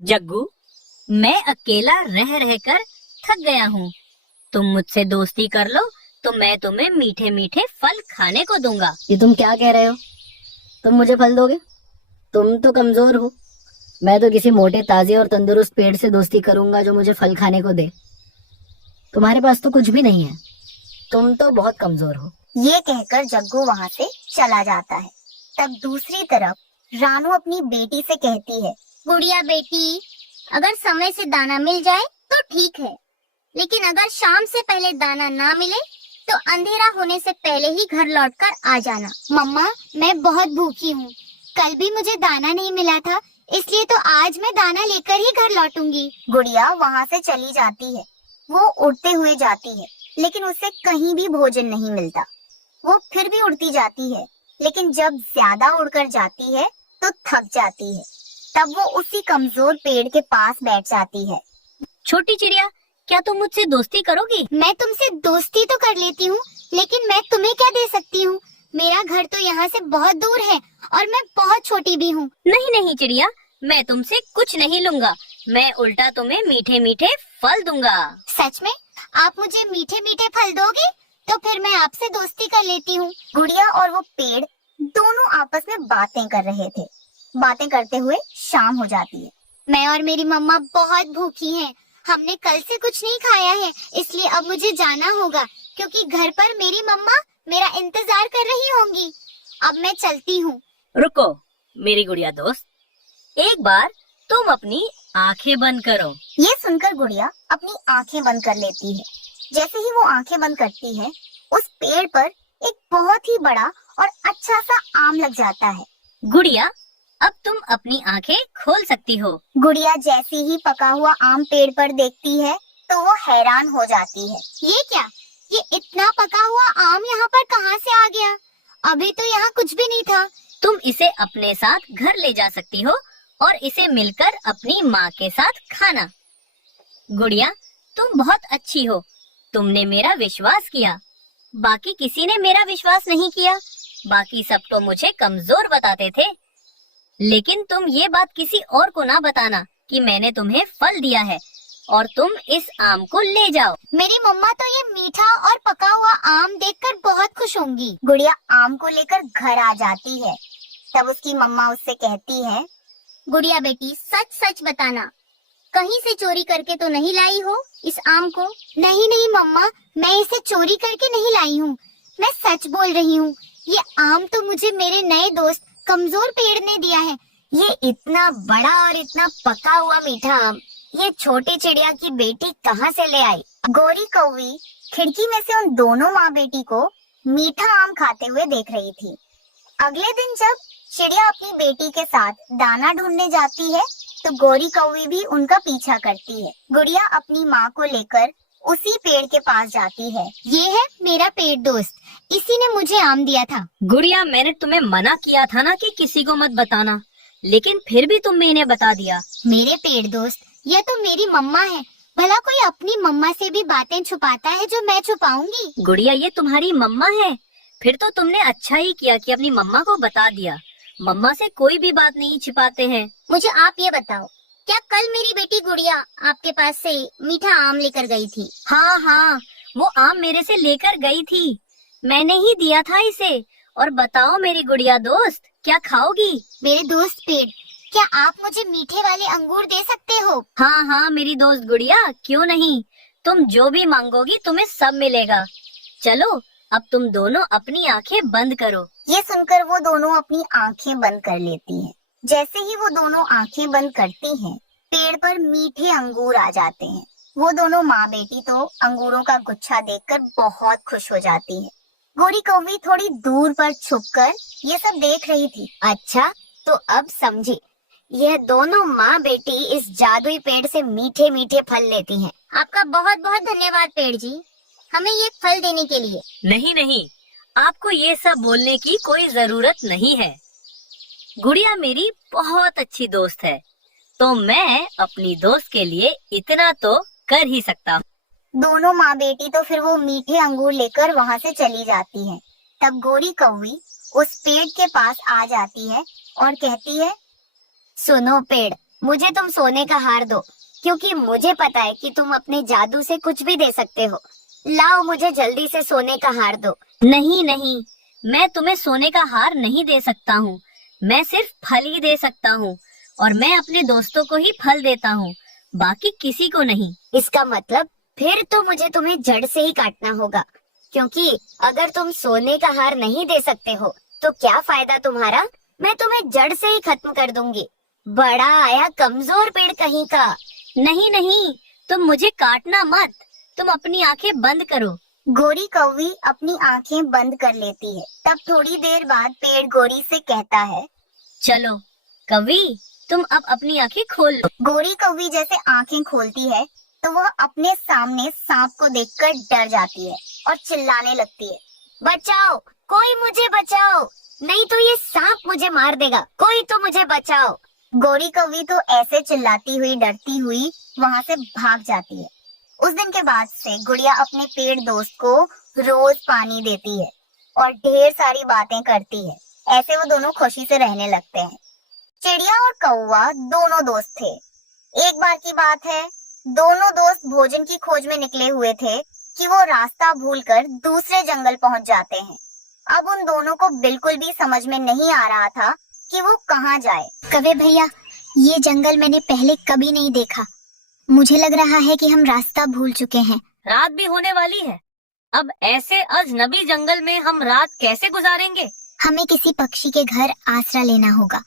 जग्गू, मैं अकेला रह रहकर थक गया हूँ। तुम मुझसे दोस्ती कर लो तो मैं तुम्हें मीठे मीठे फल खाने को दूंगा। ये तुम क्या कह रहे हो? तुम मुझे फल दोगे? तुम तो कमजोर हो। मैं तो किसी मोटे ताजे और तंदुरुस्त पेड़ से दोस्ती करूंगा जो मुझे फल खाने को दे। तुम्हारे पास तो कुछ भी नहीं है। तुम तो बहुत कमजोर हो। ये कहकर जग्गू वहाँ से चला जाता है। तब दूसरी तरफ रानू अपनी बेटी से कहती है, गुड़िया बेटी, अगर समय से दाना मिल जाए तो ठीक है, लेकिन अगर शाम से पहले दाना ना मिले तो अंधेरा होने से पहले ही घर लौटकर आ जाना। मम्मा, मैं बहुत भूखी हूँ। कल भी मुझे दाना नहीं मिला था, इसलिए तो आज मैं दाना लेकर ही घर लौटूंगी। गुड़िया वहाँ से चली जाती है। वो उड़ते हुए जाती है, लेकिन उसे कहीं भी भोजन नहीं मिलता। वो फिर भी उड़ती जाती है, लेकिन जब ज्यादा उड़कर जाती है तो थक जाती है। तब वो उसी कमजोर पेड़ के पास बैठ जाती है। छोटी चिड़िया, क्या तुम मुझसे दोस्ती करोगी? मैं तुमसे दोस्ती तो कर लेती हूँ, लेकिन मैं तुम्हें क्या दे सकती हूँ? मेरा घर तो यहाँ से बहुत दूर है और मैं बहुत छोटी भी हूँ। नहीं नहीं चिड़िया, मैं तुमसे कुछ नहीं लूंगा। मैं उल्टा तुम्हें मीठे मीठे फल दूंगा। सच में? आप मुझे मीठे मीठे फल दोगे? तो फिर मैं आपसे दोस्ती कर लेती हूँ। गुड़िया और वो पेड़ दोनों आपस में बातें कर रहे थे। बातें करते हुए शाम हो जाती है। मैं और मेरी मम्मा बहुत भूखी हैं। हमने कल से कुछ नहीं खाया है, इसलिए अब मुझे जाना होगा, क्योंकि घर पर मेरी मम्मा मेरा इंतजार कर रही होंगी। अब मैं चलती हूँ। रुको मेरी गुड़िया दोस्त, एक बार तुम अपनी आंखें बंद करो। ये सुनकर गुड़िया अपनी आंखें बंद कर लेती है। जैसे ही वो आंखें बंद करती है, उस पेड़ पर एक बहुत ही बड़ा और अच्छा सा आम लग जाता है। गुड़िया, अब तुम अपनी आंखें खोल सकती हो। गुड़िया जैसे ही पका हुआ आम पेड़ पर देखती है तो वो हैरान हो जाती है। ये क्या? ये इतना पका हुआ आम यहाँ पर कहाँ से आ गया? अभी तो यहाँ कुछ भी नहीं था। तुम इसे अपने साथ घर ले जा सकती हो और इसे मिलकर अपनी माँ के साथ खाना। गुड़िया, तुम बहुत अच्छी हो। तुमने मेरा विश्वास किया। बाकी किसी ने मेरा विश्वास नहीं किया। बाकी सब तो मुझे कमजोर बताते थे। लेकिन तुम ये बात किसी और को ना बताना कि मैंने तुम्हें फल दिया है और तुम इस आम को ले जाओ। मेरी मम्मा तो ये मीठा और पका हुआ आम देखकर बहुत खुश होंगी। गुड़िया आम को लेकर घर आ जाती है। तब उसकी मम्मा उससे कहती है, गुड़िया बेटी, सच सच बताना, कहीं से चोरी करके तो नहीं लाई हो इस आम को? नहीं नहीं मम्मा, मैं इसे चोरी करके नहीं लाई हूँ। मैं सच बोल रही हूँ। ये आम तो मुझे मेरे नए दोस्त कमजोर पेड़ ने दिया है। ये इतना बड़ा और इतना पका हुआ मीठा आम ये छोटी चिड़िया की बेटी कहाँ से ले आई? गोरी कौवी खिड़की में से उन दोनों माँ बेटी को मीठा आम खाते हुए देख रही थी। अगले दिन जब चिड़िया अपनी बेटी के साथ दाना ढूंढने जाती है तो गोरी कौवी भी उनका पीछा करती है। गुड़िया अपनी माँ को लेकर उसी पेड़ के पास जाती है। ये है मेरा पेड़ दोस्त, इसी ने मुझे आम दिया था। गुड़िया, मैंने तुम्हें मना किया था ना कि किसी को मत बताना, लेकिन फिर भी तुमने इन्हें बता दिया। मेरे पेड़ दोस्त, यह तो मेरी मम्मा है। भला कोई अपनी मम्मा से भी बातें छुपाता है जो मैं छुपाऊंगी? गुड़िया, ये तुम्हारी मम्मा है। फिर तो तुमने अच्छा ही किया कि अपनी मम्मा को बता दिया। मम्मा से कोई भी बात नहीं छिपाते हैं। मुझे आप ये बताओ, क्या कल मेरी बेटी गुड़िया आपके पास से मीठा आम लेकर गई थी? हाँ हाँ, वो आम मेरे से लेकर गई थी। मैंने ही दिया था इसे। और बताओ मेरी गुड़िया दोस्त, क्या खाओगी? मेरे दोस्त पेड़, क्या आप मुझे मीठे वाले अंगूर दे सकते हो? हाँ हाँ मेरी दोस्त गुड़िया, क्यों नहीं। तुम जो भी मांगोगी तुम्हें सब मिलेगा। चलो अब तुम दोनों अपनी आंखें बंद करो। ये सुनकर वो दोनों अपनी आंखें बंद कर लेती हैं। जैसे ही वो दोनों आंखें बंद करती हैं, पेड़ पर मीठे अंगूर आ जाते हैं। वो दोनों माँ बेटी तो अंगूरों का गुच्छा देखकर बहुत खुश हो जाती है। गोरी कौवी थोड़ी दूर पर छुपकर ये सब देख रही थी। अच्छा, तो अब समझी। यह दोनों माँ बेटी इस जादुई पेड़ से मीठे मीठे फल लेती हैं। आपका बहुत बहुत धन्यवाद पेड़ जी, हमें ये फल देने के लिए। नहीं नहीं, आपको ये सब बोलने की कोई जरूरत नहीं है। गुड़िया मेरी बहुत अच्छी दोस्त है, तो मैं अपनी दोस्त के लिए इतना तो कर ही सकता हूँ। दोनों माँ बेटी तो फिर वो मीठे अंगूर लेकर वहाँ से चली जाती हैं। तब गोरी कौवी उस पेड़ के पास आ जाती है और कहती है, सुनो पेड़, मुझे तुम सोने का हार दो, क्योंकि मुझे पता है कि तुम अपने जादू से कुछ भी दे सकते हो। लाओ, मुझे जल्दी से सोने का हार दो। नहीं नहीं, मैं तुम्हें सोने का हार नहीं दे सकता हूँ। मैं सिर्फ फल ही दे सकता हूँ, और मैं अपने दोस्तों को ही फल देता हूँ, बाकी किसी को नहीं। इसका मतलब फिर तो मुझे तुम्हें जड़ से ही काटना होगा, क्योंकि अगर तुम सोने का हार नहीं दे सकते हो तो क्या फायदा तुम्हारा। मैं तुम्हें जड़ से ही खत्म कर दूंगी। बड़ा आया कमजोर पेड़ कहीं का। नहीं नहीं, तुम मुझे काटना मत। तुम अपनी आंखें बंद करो। गोरी कौवी अपनी आंखें बंद कर लेती है। तब थोड़ी देर बाद पेड़ गोरी से कहता है, चलो कवि, तुम अब अपनी आंखें खोल लो। गोरी कौवी जैसे आंखें खोलती है तो वह अपने सामने सांप को देखकर डर जाती है और चिल्लाने लगती है, बचाओ, कोई मुझे बचाओ, नहीं तो ये सांप मुझे मार देगा, कोई तो मुझे बचाओ। गोरी कौवी तो ऐसे चिल्लाती हुई डरती हुई वहाँ से भाग जाती है। उस दिन के बाद से गुड़िया अपने पेड़ दोस्त को रोज पानी देती है और ढेर सारी बातें करती है। ऐसे वो दोनों खुशी से रहने लगते हैं। चिड़िया और कौवा दोनों दोस्त थे। एक बार की बात है, दोनों दोस्त भोजन की खोज में निकले हुए थे कि वो रास्ता भूलकर दूसरे जंगल पहुंच जाते हैं। अब उन दोनों को बिल्कुल भी समझ में नहीं आ रहा था कि वो कहाँ जाए। कवे भैया, ये जंगल मैंने पहले कभी नहीं देखा। मुझे लग रहा है कि हम रास्ता भूल चुके हैं। रात भी होने वाली है। अब ऐसे अजनबी जंगल में हम रात कैसे गुजारेंगे? हमें किसी पक्षी के घर आसरा लेना होगा,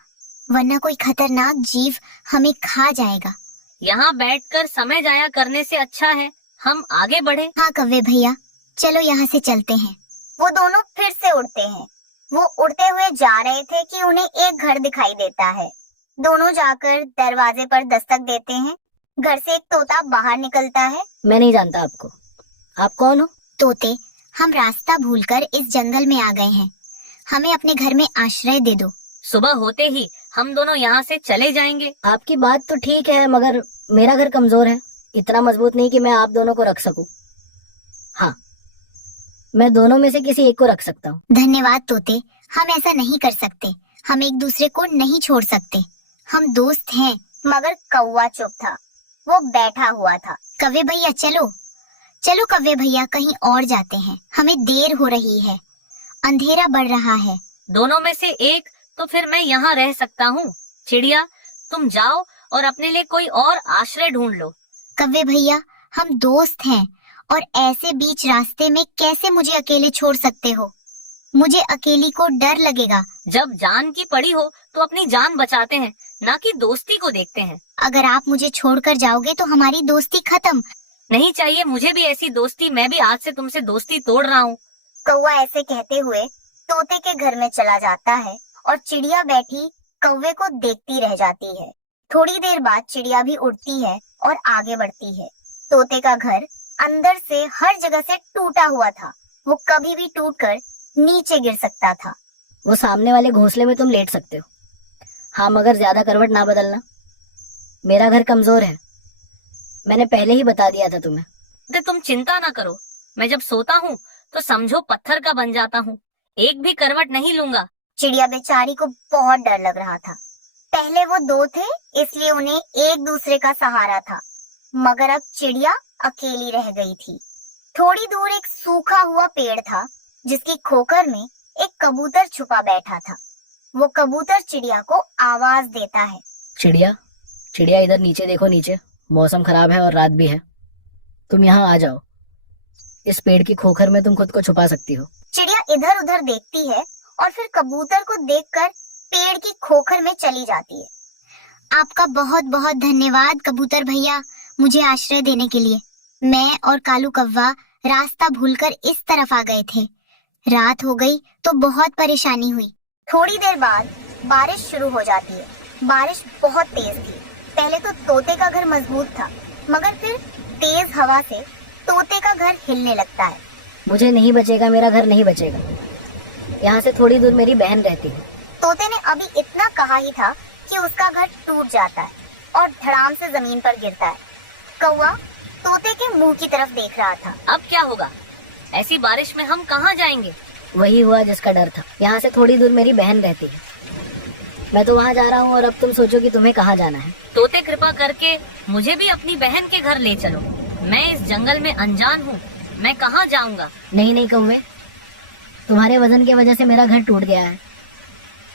वरना कोई खतरनाक जीव हमें खा जाएगा। यहाँ बैठकर समय जाया करने से अच्छा है हम आगे बढ़े। हाँ कव्वे भैया, चलो यहाँ से चलते हैं। वो दोनों फिर से उड़ते हैं। वो उड़ते हुए जा रहे थे कि उन्हें एक घर दिखाई देता है। दोनों जाकर दरवाजे पर दस्तक देते हैं। घर से एक तोता बाहर निकलता है। मैं नहीं जानता आपको, आप कौन हो? तोते, हम रास्ता भूलकर इस जंगल में आ गए हैं, हमें अपने घर में आश्रय दे दो। सुबह होते ही हम दोनों यहाँ से चले जाएंगे। आपकी बात तो ठीक है, मगर मेरा घर कमजोर है, इतना मजबूत नहीं कि मैं आप दोनों को रख सकूं। हाँ, मैं दोनों में से किसी एक को रख सकता हूँ। धन्यवाद तोते, हम ऐसा नहीं कर सकते। हम एक दूसरे को नहीं छोड़ सकते, हम दोस्त हैं। मगर कौवा चुप था, वो बैठा हुआ था। कव्वे भैया चलो, चलो कव्वे भैया, कहीं और जाते हैं, हमें देर हो रही है, अंधेरा बढ़ रहा है। दोनों में से एक, तो फिर मैं यहाँ रह सकता हूँ। चिड़िया, तुम जाओ और अपने लिए कोई और आश्रय ढूंढ लो। कव्वे भैया, हम दोस्त हैं और ऐसे बीच रास्ते में कैसे मुझे अकेले छोड़ सकते हो? मुझे अकेली को डर लगेगा। जब जान की पड़ी हो तो अपनी जान बचाते हैं, ना कि दोस्ती को देखते हैं। अगर आप मुझे छोड़कर जाओगे तो हमारी दोस्ती खत्म। नहीं चाहिए मुझे भी ऐसी दोस्ती। मैं भी आज से तुमसे दोस्ती तोड़ रहा हूँ। कौवा ऐसे कहते हुए तोते के घर में चला जाता है और चिड़िया बैठी कौवे को देखती रह जाती है। थोड़ी देर बाद चिड़िया भी उड़ती है और आगे बढ़ती है। तोते का घर अंदर से हर जगह से टूटा हुआ था, वो कभी भी टूटकर नीचे गिर सकता था। वो सामने वाले घोंसले में तुम लेट सकते हो, हाँ, मगर ज्यादा करवट ना बदलना। मेरा घर कमजोर है, मैंने पहले ही बता दिया था तुम्हें। तो तुम चिंता ना करो, मैं जब सोता हूँ तो समझो पत्थर का बन जाता हूँ, एक भी करवट नहीं लूंगा। चिड़िया बेचारी को बहुत डर लग रहा था। पहले वो दो थे, इसलिए उन्हें एक दूसरे का सहारा था, मगर अब चिड़िया अकेली रह गई थी। थोड़ी दूर एक सूखा हुआ पेड़ था, जिसकी खोखर में एक कबूतर छुपा बैठा था। वो कबूतर चिड़िया को आवाज देता है, चिड़िया, चिड़िया इधर नीचे देखो, नीचे मौसम खराब है और रात भी है, तुम यहाँ आ जाओ, इस पेड़ की खोखर में तुम खुद को छुपा सकती हो। चिड़िया इधर उधर देखती है और फिर कबूतर को देखकर पेड़ की खोखर में चली जाती है। आपका बहुत बहुत धन्यवाद कबूतर भैया, मुझे आश्रय देने के लिए। मैं और कालू कौवा रास्ता भूलकर इस तरफ आ गए थे। रात हो गई तो बहुत परेशानी हुई। थोड़ी देर बाद बारिश शुरू हो जाती है। बारिश बहुत तेज थी। पहले तो तोते का घर मजबूत था, मगर फिर तेज हवा से तोते का घर हिलने लगता है। मुझे नहीं बचेगा, मेरा घर नहीं बचेगा। यहाँ से थोड़ी दूर मेरी बहन रहती है। तोते ने अभी इतना कहा ही था कि उसका घर टूट जाता है और धड़ाम से जमीन पर गिरता है। कौवा तोते के मुंह की तरफ देख रहा था। अब क्या होगा? ऐसी बारिश में हम कहाँ जाएंगे? वही हुआ जिसका डर था। यहाँ से थोड़ी दूर मेरी बहन रहती है, मैं तो वहाँ जा रहा हूँ और अब तुम सोचो कि तुम्हें कहाँ जाना है। तोते कृपा करके मुझे भी अपनी बहन के घर ले चलो। मैं इस जंगल में अनजान हूँ, मैं कहाँ जाऊँगा। नहीं नहीं कौवे, तुम्हारे वजन की वजह से मेरा घर टूट गया है।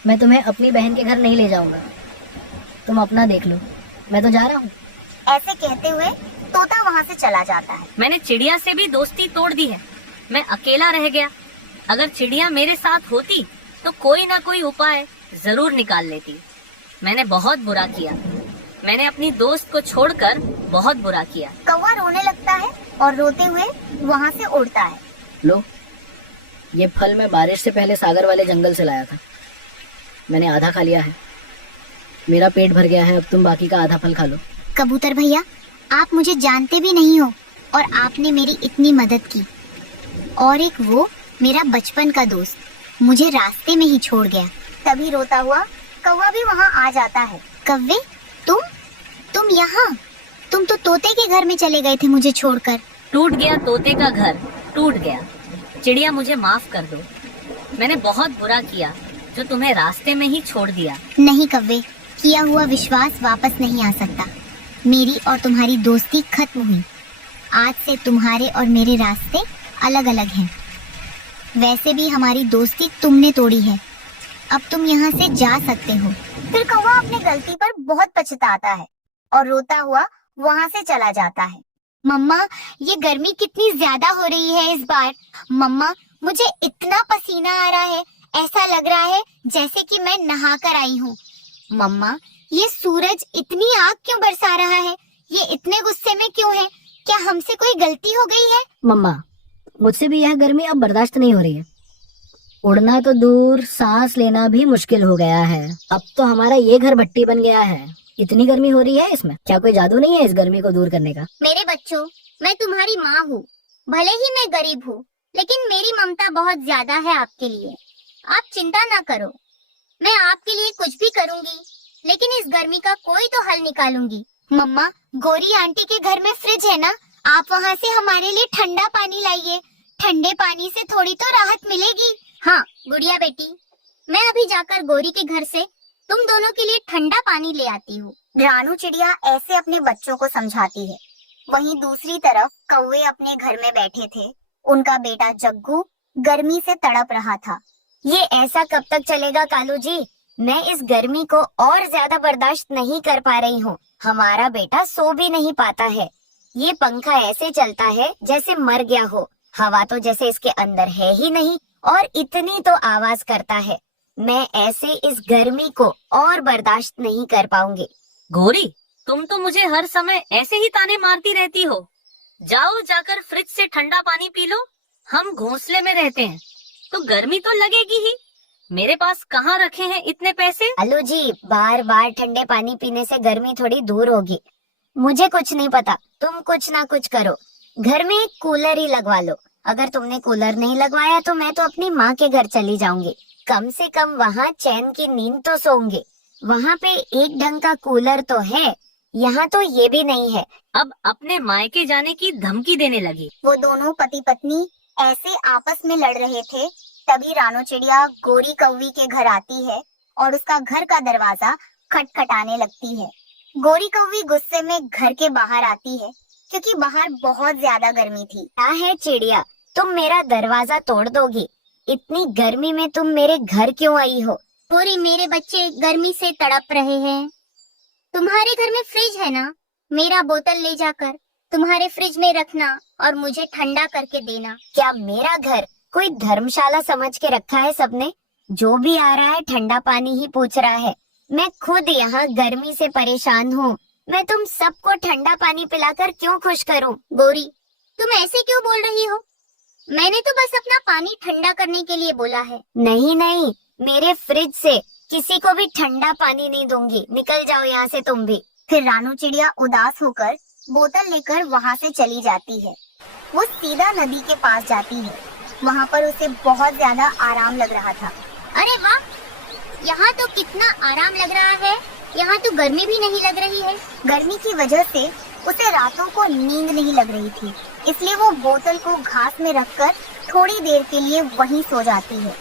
मैं तुम्हें अपनी बहन के घर नहीं ले जाऊंगा, तुम अपना देख लो, मैं तो जा रहा हूँ। ऐसे कहते हुए तोता वहाँ से चला जाता है। मैंने चिड़िया से भी दोस्ती तोड़ दी है, मैं अकेला रह गया। अगर चिड़िया मेरे साथ होती तो कोई ना कोई उपाय जरूर निकाल लेती। मैंने बहुत बुरा किया, मैंने अपनी दोस्त को छोड़कर बहुत बुरा किया। कौवा रोने लगता है और रोते हुए वहाँ से उड़ता है। लो, ये फल मैं बारिश से पहले सागर वाले जंगल से लाया था, मैंने आधा खा लिया है, मेरा पेट भर गया है, अब तुम बाकी का आधा फल खा लो। कबूतर भैया, आप मुझे जानते भी नहीं हो और आपने मेरी इतनी मदद की। और एक वो मेरा बचपन का दोस्त मुझे रास्ते में ही छोड़ गया। तभी रोता हुआ कौवा भी वहाँ आ जाता है। कव्वे, तुम यहाँ? तुम तो तोते के घर में चले गए थे मुझे छोड़कर। टूट गया तोते का घर, टूट गया। चिड़िया मुझे माफ कर दो, मैंने बहुत बुरा किया जो तुम्हें रास्ते में ही छोड़ दिया। नहीं कव्वे, किया हुआ विश्वास वापस नहीं आ सकता। मेरी और तुम्हारी दोस्ती खत्म हुई। आज से तुम्हारे और मेरे रास्ते अलग अलग हैं। वैसे भी हमारी दोस्ती तुमने तोड़ी है, अब तुम यहाँ से जा सकते हो। फिर कौवा अपनी गलती पर बहुत पछताता है और रोता हुआ वहाँ से चला जाता है। मम्मा, ये गर्मी कितनी ज्यादा हो रही है इस बार। मम्मा, मुझे इतना पसीना आ रहा है, ऐसा लग रहा है जैसे कि मैं नहा कर आई हूँ। मम्मा, ये सूरज इतनी आग क्यों बरसा रहा है? ये इतने गुस्से में क्यों है? क्या हमसे कोई गलती हो गई है? मम्मा, मुझसे भी यह गर्मी अब बर्दाश्त नहीं हो रही है। उड़ना तो दूर, सांस लेना भी मुश्किल हो गया है। अब तो हमारा ये घर भट्टी बन गया है। इतनी गर्मी हो रही है इसमें, क्या कोई जादू नहीं है इस गर्मी को दूर करने का? मेरे बच्चों, मैं तुम्हारी माँ हूँ। भले ही मैं गरीब हूँ, लेकिन मेरी ममता बहुत ज्यादा है आपके लिए। आप चिंता ना करो, मैं आपके लिए कुछ भी करूँगी, लेकिन इस गर्मी का कोई तो हल निकालूंगी। मम्मा, गौरी आंटी के घर में फ्रिज है ना? आप वहाँ से हमारे लिए ठंडा पानी लाइए। ठंडे पानी से थोड़ी तो राहत मिलेगी। हाँ गुड़िया बेटी, मैं अभी जाकर गौरी के घर से तुम दोनों के लिए ठंडा पानी ले आती हूँ। रानू चिड़िया ऐसे अपने बच्चों को समझाती है। वहीं दूसरी तरफ कौवे अपने घर में बैठे थे। उनका बेटा जग्गू गर्मी से तड़प रहा था। ये ऐसा कब तक चलेगा कालू जी? मैं इस गर्मी को और ज्यादा बर्दाश्त नहीं कर पा रही हूँ। हमारा बेटा सो भी नहीं पाता है। ये पंखा ऐसे चलता है जैसे मर गया हो। हवा तो जैसे इसके अंदर है ही नहीं और इतनी तो आवाज करता है। मैं ऐसे इस गर्मी को और बर्दाश्त नहीं कर पाऊंगी। गौरी, तुम तो मुझे हर समय ऐसे ही ताने मारती रहती हो। जाओ जाकर फ्रिज से ठंडा पानी पी लो। हम घोंसले में रहते हैं तो गर्मी तो लगेगी ही। मेरे पास कहाँ रखे हैं इतने पैसे? कालू जी, बार बार ठंडे पानी पीने से गर्मी थोड़ी दूर होगी। मुझे कुछ नहीं पता, तुम कुछ ना कुछ करो। घर में एक कूलर ही लगवा लो। अगर तुमने कूलर नहीं लगवाया तो मैं तो अपनी माँ के घर चली जाऊंगी। कम से कम वहाँ चैन की नींद तो सोऊंगी। वहाँ पे एक ढंग का कूलर तो है, यहाँ तो ये भी नहीं है। अब अपने मायके जाने की धमकी देने लगी। वो दोनों पति पत्नी ऐसे आपस में लड़ रहे थे। तभी रानू चिड़िया गोरी कौवी के घर आती है और उसका घर का दरवाजा खटखटाने लगती है। गोरी कौवी गुस्से में घर के बाहर आती है क्योंकि बाहर बहुत ज्यादा गर्मी थी। क्या है चिड़िया, तुम मेरा दरवाजा तोड़ दोगी? इतनी गर्मी में तुम मेरे घर क्यों आई हो? पूरी मेरे बच्चे गर्मी से तड़प रहे हैं। तुम्हारे घर में फ्रिज है ना? मेरा बोतल ले जाकर तुम्हारे फ्रिज में रखना और मुझे ठंडा करके देना। क्या मेरा घर कोई धर्मशाला समझ के रखा है सबने? जो भी आ रहा है ठंडा पानी ही पूछ रहा है। मैं खुद यहाँ गर्मी से परेशान हूँ। मैं तुम सबको ठंडा पानी पिलाकर क्यों खुश करूँ? गौरी, तुम ऐसे क्यों बोल रही हो? मैंने तो बस अपना पानी ठंडा करने के लिए बोला है। नहीं नहीं, मेरे फ्रिज से किसी को भी ठंडा पानी नहीं दूंगी। निकल जाओ यहाँ से तुम भी। फिर रानू चिड़िया उदास होकर बोतल लेकर वहाँ से चली जाती है। वो सीधा नदी के पास जाती है। वहाँ पर उसे बहुत ज्यादा आराम लग रहा था। अरे वाह, यहाँ तो कितना आराम लग रहा है। यहाँ तो गर्मी भी नहीं लग रही है। गर्मी की वजह से उसे रातों को नींद नहीं लग रही थी, इसलिए वो बोतल को घास में रखकर थोड़ी देर के लिए वहीं सो जाती है।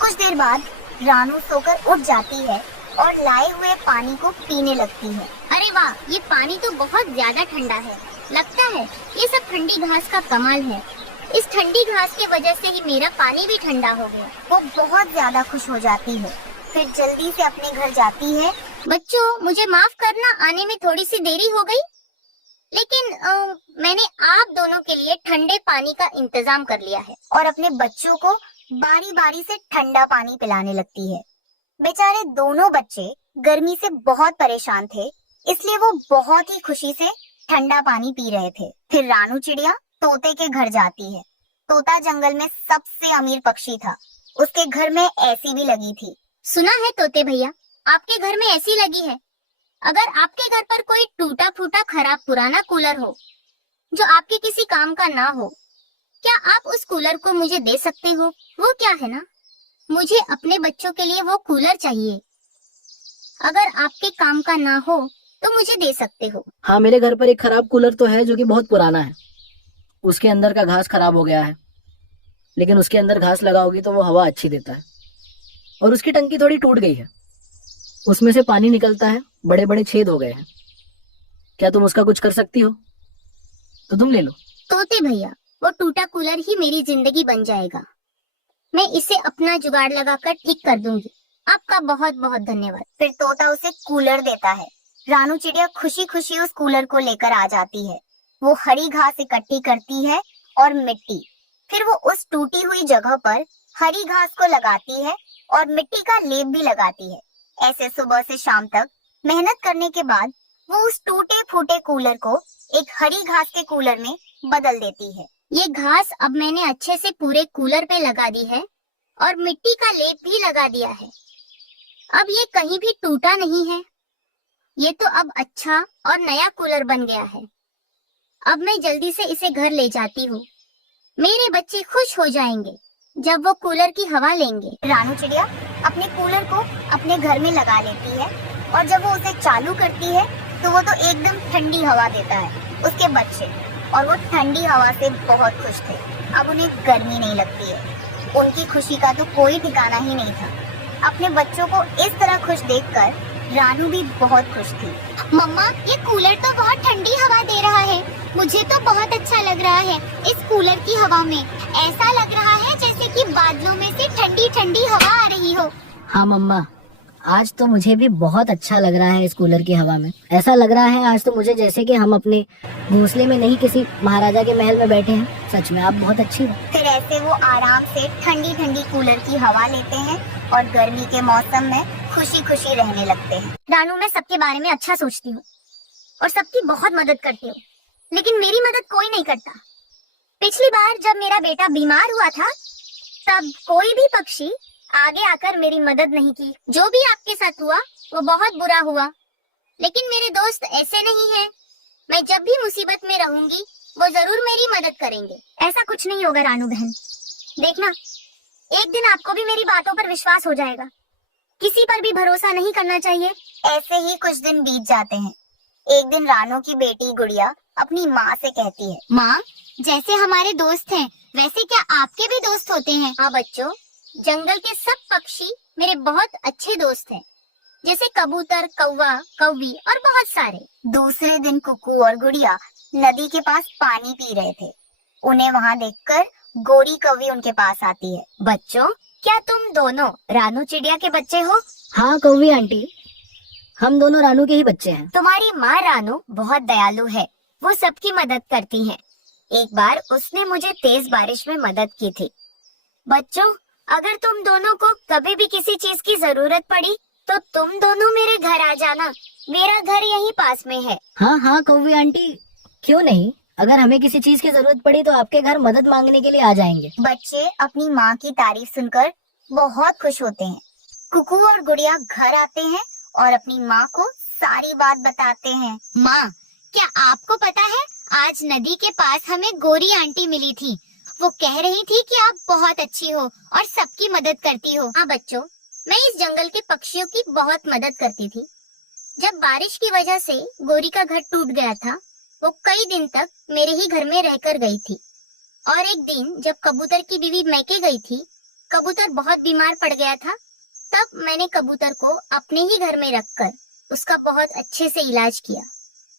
कुछ देर बाद रानू सोकर उठ जाती है और लाए हुए पानी को पीने लगती है। अरे वाह, ये पानी तो बहुत ज्यादा ठंडा है। लगता है ये सब ठंडी घास का कमाल है। इस ठंडी घास की वजह से ही मेरा पानी भी ठंडा हो गया। वो बहुत ज्यादा खुश हो जाती है, फिर जल्दी से अपने घर जाती है। बच्चों, मुझे माफ करना, आने में थोड़ी सी देरी हो गई, लेकिन मैंने आप दोनों के लिए ठंडे पानी का इंतजाम कर लिया है। और अपने बच्चों को बारी बारी से ठंडा पानी पिलाने लगती है। बेचारे दोनों बच्चे गर्मी से बहुत परेशान थे, इसलिए वो बहुत ही खुशी से ठंडा पानी पी रहे थे। फिर रानू चिड़िया तोते के घर जाती है। तोता जंगल में सबसे अमीर पक्षी था, उसके घर में एसी भी लगी थी। सुना है तोते भैया, आपके घर में ऐसी लगी है। अगर आपके घर पर कोई टूटा फूटा खराब पुराना कूलर हो जो आपके किसी काम का ना हो, क्या आप उस कूलर को मुझे दे सकते हो? वो क्या है ना, मुझे अपने बच्चों के लिए वो कूलर चाहिए। अगर आपके काम का ना हो तो मुझे दे सकते हो। हाँ, मेरे घर पर एक खराब कूलर तो है जो कि बहुत पुराना है। उसके अंदर का घास खराब हो गया है, लेकिन उसके अंदर घास लगाओगी तो वो हवा अच्छी देता है। और उसकी टंकी थोड़ी टूट गई है, उसमें से पानी निकलता है, बड़े बड़े छेद हो गए हैं। क्या तुम उसका कुछ कर सकती हो? तो तुम ले लो। तोते भैया, वो टूटा कूलर ही मेरी जिंदगी बन जाएगा। मैं इसे अपना जुगाड़ लगाकर ठीक कर दूंगी। आपका बहुत बहुत धन्यवाद। फिर तोता उसे कूलर देता है। रानू चिड़िया खुशी खुशी उस कूलर को लेकर आ जाती है। वो हरी घास इकट्ठी करती है और मिट्टी। फिर वो उस टूटी हुई जगह पर हरी घास को लगाती है और मिट्टी का लेप भी लगाती है। ऐसे सुबह से शाम तक मेहनत करने के बाद वो उस टूटे फूटे कूलर को एक हरी घास के कूलर में बदल देती है। ये घास अब मैंने अच्छे से पूरे कूलर पे लगा दी है और मिट्टी का लेप भी लगा दिया है। अब ये कहीं भी टूटा नहीं है। ये तो अब अच्छा और नया कूलर बन गया है। अब मैं जल्दी से इसे घर ले जाती हूँ। मेरे बच्चे खुश हो जाएंगे जब वो कूलर की हवा लेंगे। रानू चिड़िया अपने कूलर को अपने घर में लगा लेती है और जब वो उसे चालू करती है तो वो तो एकदम ठंडी हवा देता है। उसके बच्चे और वो ठंडी हवा से बहुत खुश थे। अब उन्हें गर्मी नहीं लगती है। उनकी खुशी का तो कोई ठिकाना ही नहीं था। अपने बच्चों को इस तरह खुश देखकर रानू भी बहुत खुश थी। मम्मा, ये कूलर तो बहुत ठंडी हवा दे रहा है। मुझे तो बहुत अच्छा लग रहा है इस कूलर की हवा में। ऐसा लग रहा है जैसे कि बादलों में से ठंडी ठंडी हवा आ रही हो। हाँ मम्मा, आज तो मुझे भी बहुत अच्छा लग रहा है इस कूलर की हवा में। ऐसा लग रहा है आज तो मुझे जैसे कि हम अपने घोंसले में नहीं किसी महाराजा के महल में बैठे हैं। सच में आप बहुत अच्छी हो। फिर ऐसे वो आराम से ठंडी ठंडी कूलर की हवा लेते हैं और गर्मी के मौसम में खुशी खुशी रहने लगते हैं। रानू, मैं सबके बारे में अच्छा सोचती हूँ और सबकी बहुत मदद करती हूँ, लेकिन मेरी मदद कोई नहीं करता। पिछली बार जब मेरा बेटा बीमार हुआ था तब कोई भी पक्षी आगे आकर मेरी मदद नहीं की। जो भी आपके साथ हुआ वो बहुत बुरा हुआ, लेकिन मेरे दोस्त ऐसे नहीं हैं। मैं जब भी मुसीबत में रहूंगी वो जरूर मेरी मदद करेंगे। ऐसा कुछ नहीं होगा रानू बहन, देखना एक दिन आपको भी मेरी बातों पर विश्वास हो जाएगा। किसी पर भी भरोसा नहीं करना चाहिए। ऐसे ही कुछ दिन बीत जाते हैं। एक दिन रानू की बेटी गुड़िया अपनी माँ से कहती है, माँ, जैसे हमारे दोस्त हैं वैसे क्या आपके भी दोस्त होते हैं? हाँ बच्चों, जंगल के सब पक्षी मेरे बहुत अच्छे दोस्त हैं, जैसे कबूतर, कौवा, कौवी और बहुत सारे। दूसरे दिन कुकू और गुड़िया नदी के पास पानी पी रहे थे। उन्हें वहाँ देखकर गोरी कौवी उनके पास आती है। बच्चों, क्या तुम दोनों रानू चिड़िया के बच्चे हो? हाँ कौवी आंटी, हम दोनों रानू के ही बच्चे हैं। तुम्हारी माँ रानू बहुत दयालु है, वो सबकी मदद करती है। एक बार उसने मुझे तेज बारिश में मदद की थी। बच्चों, अगर तुम दोनों को कभी भी किसी चीज की जरूरत पड़ी तो तुम दोनों मेरे घर आ जाना। मेरा घर यहीं पास में है। हाँ हाँ कौवी आंटी, क्यों नहीं, अगर हमें किसी चीज की जरूरत पड़ी तो आपके घर मदद मांगने के लिए आ जाएंगे। बच्चे अपनी माँ की तारीफ सुनकर बहुत खुश होते हैं। कुकू और गुड़िया घर आते हैं और अपनी माँ को सारी बात बताते हैं। माँ, क्या आपको पता है आज नदी के पास हमें गोरी आंटी मिली थी। वो कह रही थी कि आप बहुत अच्छी हो और सबकी मदद करती हो। हाँ बच्चों, मैं इस जंगल के पक्षियों की बहुत मदद करती थी। जब बारिश की वजह से गोरी का घर टूट गया था, वो कई दिन तक मेरे ही घर में रहकर गई थी। और एक दिन जब कबूतर की बीवी मैके गई थी, कबूतर बहुत बीमार पड़ गया था। तब मैंने कबूतर को अपने ही घर में रखकर उसका बहुत अच्छे से इलाज किया,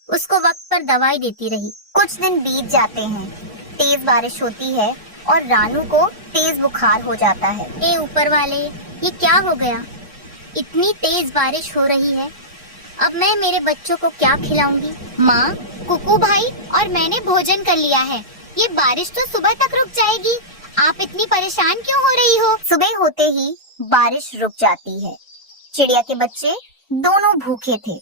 उसको वक्त पर दवाई देती रही। कुछ दिन बीत जाते हैं, तेज बारिश होती है और रानू को तेज बुखार हो जाता है। हे ऊपर वाले, ये क्या हो गया? इतनी तेज बारिश हो रही है, अब मैं मेरे बच्चों को क्या खिलाऊंगी? माँ, कुकू भाई और मैंने भोजन कर लिया है। ये बारिश तो सुबह तक रुक जाएगी। आप इतनी परेशान क्यों हो रही हो? सुबह होते ही बारिश रुक जाती है। चिड़िया के बच्चे दोनों भूखे थे।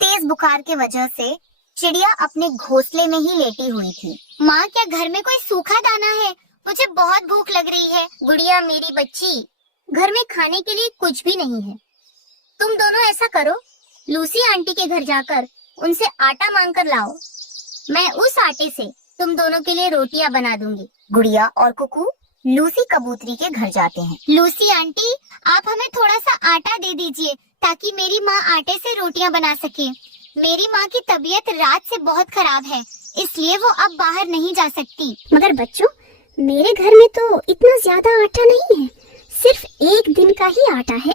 तेज बुखार की वजह से चिड़िया अपने घोंसले में ही लेटी हुई थी। माँ, क्या घर में कोई सूखा दाना है? मुझे बहुत भूख लग रही है। गुड़िया मेरी बच्ची, घर में खाने के लिए कुछ भी नहीं है। तुम दोनों ऐसा करो, लूसी आंटी के घर जाकर उनसे आटा मांग कर लाओ। मैं उस आटे से तुम दोनों के लिए रोटियां बना दूंगी। गुड़िया और कुकू लूसी कबूतरी के घर जाते हैं। लूसी आंटी, आप हमें थोड़ा सा आटा दे दीजिए ताकि मेरी माँ आटे से रोटियां बना सके। मेरी माँ की तबीयत रात से बहुत खराब है, इसलिए वो अब बाहर नहीं जा सकती। मगर बच्चों, मेरे घर में तो इतना ज्यादा आटा नहीं है, सिर्फ एक दिन का ही आटा है।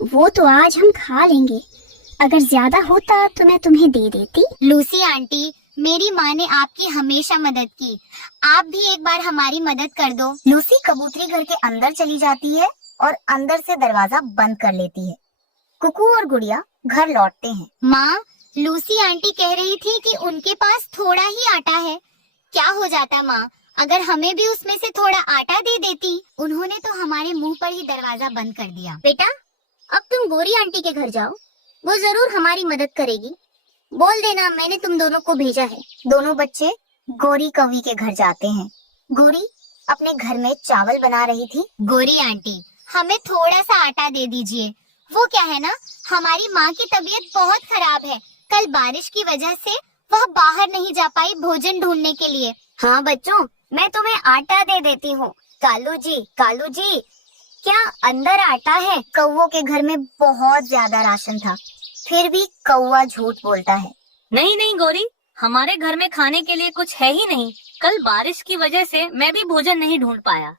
वो तो आज हम खा लेंगे। अगर ज्यादा होता तो मैं तुम्हें दे देती। लूसी आंटी, मेरी माँ ने आपकी हमेशा मदद की, आप भी एक बार हमारी मदद कर दो। लूसी कबूतरी घर के अंदर चली जाती है और अंदर से दरवाजा बंद कर लेती है। कुकू और गुड़िया घर लौटते हैं। माँ, लूसी आंटी कह रही थी कि उनके पास थोड़ा ही आटा है। क्या हो जाता माँ, अगर हमें भी उसमें से थोड़ा आटा दे देती। उन्होंने तो हमारे मुंह पर ही दरवाजा बंद कर दिया। बेटा, अब तुम गोरी आंटी के घर जाओ, वो जरूर हमारी मदद करेगी। बोल देना मैंने तुम दोनों को भेजा है। दोनों बच्चे गोरी कौवी के घर जाते हैं। गोरी अपने घर में चावल बना रही थी। गोरी आंटी, हमें थोड़ा सा आटा दे दीजिए। वो क्या है ना, हमारी माँ की तबीयत बहुत खराब है। कल बारिश की वजह से वह बाहर नहीं जा पाई भोजन ढूंढने के लिए। हाँ बच्चों, मैं तुम्हें आटा दे देती हूँ। कालू जी, क्या अंदर आटा है? कौवों के घर में बहुत ज्यादा राशन था, फिर भी कौवा झूठ बोलता है। नहीं नहीं गोरी, हमारे घर में खाने के लिए कुछ है ही नहीं। कल बारिश की वजह से मैं भी भोजन नहीं ढूंढ पाया।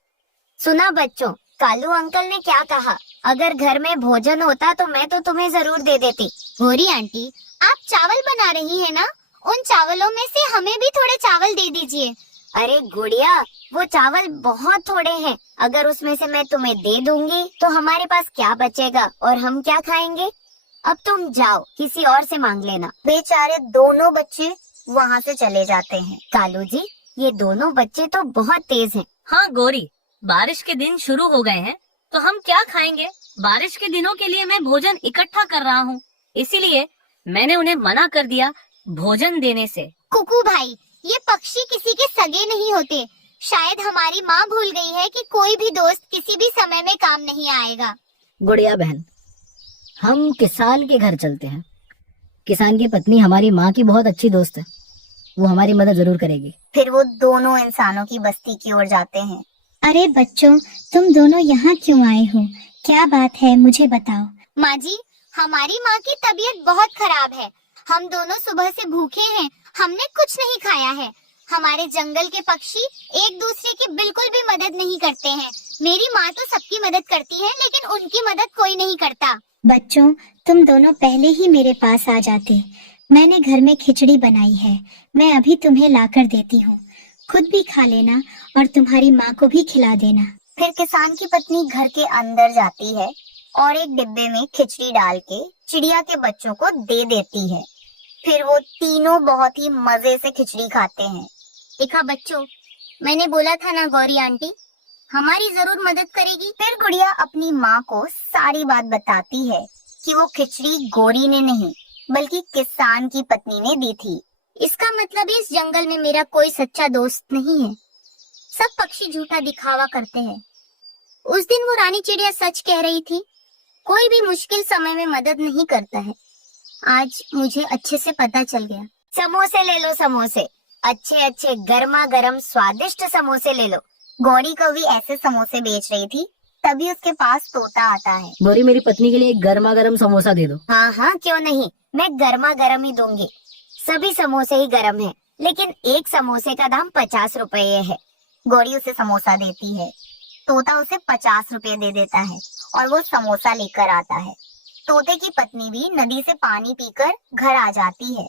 सुना बच्चों, कालू अंकल ने क्या कहा? अगर घर में भोजन होता तो मैं तो तुम्हें जरूर दे देती। गोरी आंटी, आप चावल बना रही है ना, उन चावलों में से हमें भी थोड़े चावल दे दीजिए। अरे गुड़िया, वो चावल बहुत थोड़े हैं। अगर उसमें से मैं तुम्हें दे दूंगी तो हमारे पास क्या बचेगा और हम क्या खाएंगे? अब तुम जाओ, किसी और से मांग लेना। बेचारे दोनों बच्चे वहाँ से चले जाते हैं। कालू जी, ये दोनों बच्चे तो बहुत तेज हैं। हाँ गोरी, बारिश के दिन शुरू हो गए हैं तो हम क्या खाएंगे? बारिश के दिनों के लिए मैं भोजन इकट्ठा कर रहा हूँ, इसीलिए मैंने उन्हें मना कर दिया भोजन देने से। कुकू भाई, ये पक्षी किसी के सगे नहीं होते। शायद हमारी माँ भूल गई है कि कोई भी दोस्त किसी भी समय में काम नहीं आएगा। गुड़िया बहन, हम किसान के घर चलते हैं। किसान की पत्नी हमारी माँ की बहुत अच्छी दोस्त है, वो हमारी मदद जरूर करेगी। फिर वो दोनों इंसानों की बस्ती की ओर जाते हैं। अरे बच्चों, तुम दोनों यहाँ क्यों आए हो? क्या बात है, मुझे बताओ। माँ जी, हमारी माँ की तबीयत बहुत खराब है। हम दोनों सुबह से भूखे हैं, हमने कुछ नहीं खाया है। हमारे जंगल के पक्षी एक दूसरे की बिल्कुल भी मदद नहीं करते हैं। मेरी माँ तो सबकी मदद करती है, लेकिन उनकी मदद कोई नहीं करता। बच्चों, तुम दोनों पहले ही मेरे पास आ जाते। मैंने घर में खिचड़ी बनाई है, मैं अभी तुम्हें लाकर देती हूँ। खुद भी खा लेना और तुम्हारी माँ को भी खिला देना। फिर किसान की पत्नी घर के अंदर जाती है और एक डिब्बे में खिचड़ी डाल के चिड़िया के बच्चों को दे देती है। फिर वो तीनों बहुत ही मजे से खिचड़ी खाते हैं। देखा बच्चों, मैंने बोला था ना, गौरी आंटी हमारी जरूर मदद करेगी। फिर गुड़िया अपनी माँ को सारी बात बताती है कि वो खिचड़ी गोरी ने नहीं बल्कि किसान की पत्नी ने दी थी। इसका मतलब इस जंगल में मेरा कोई सच्चा दोस्त नहीं है। सब पक्षी झूठा दिखावा करते हैं। उस दिन वो रानी चिड़िया सच कह रही थी, कोई भी मुश्किल समय में मदद नहीं करता है। आज मुझे अच्छे से पता चल गया। समोसे ले लो, समोसे अच्छे अच्छे गर्मा गर्म स्वादिष्ट समोसे ले लो। गौरी कौवी ऐसे समोसे बेच रही थी, तभी उसके पास तोता आता है। गौरी, मेरी पत्नी के लिए एक गर्मा गर्म समोसा दे दो। हाँ हाँ, क्यों नहीं, मैं गर्मा गर्म ही दूंगी। सभी समोसे ही गर्म हैं, लेकिन एक समोसे का दाम 50 रुपए है। गौरी उसे समोसा देती है, तोता उसे 50 रुपए दे देता है और वो समोसा लेकर आता है। तोते की पत्नी भी नदी से पानी पीकर घर आ जाती है।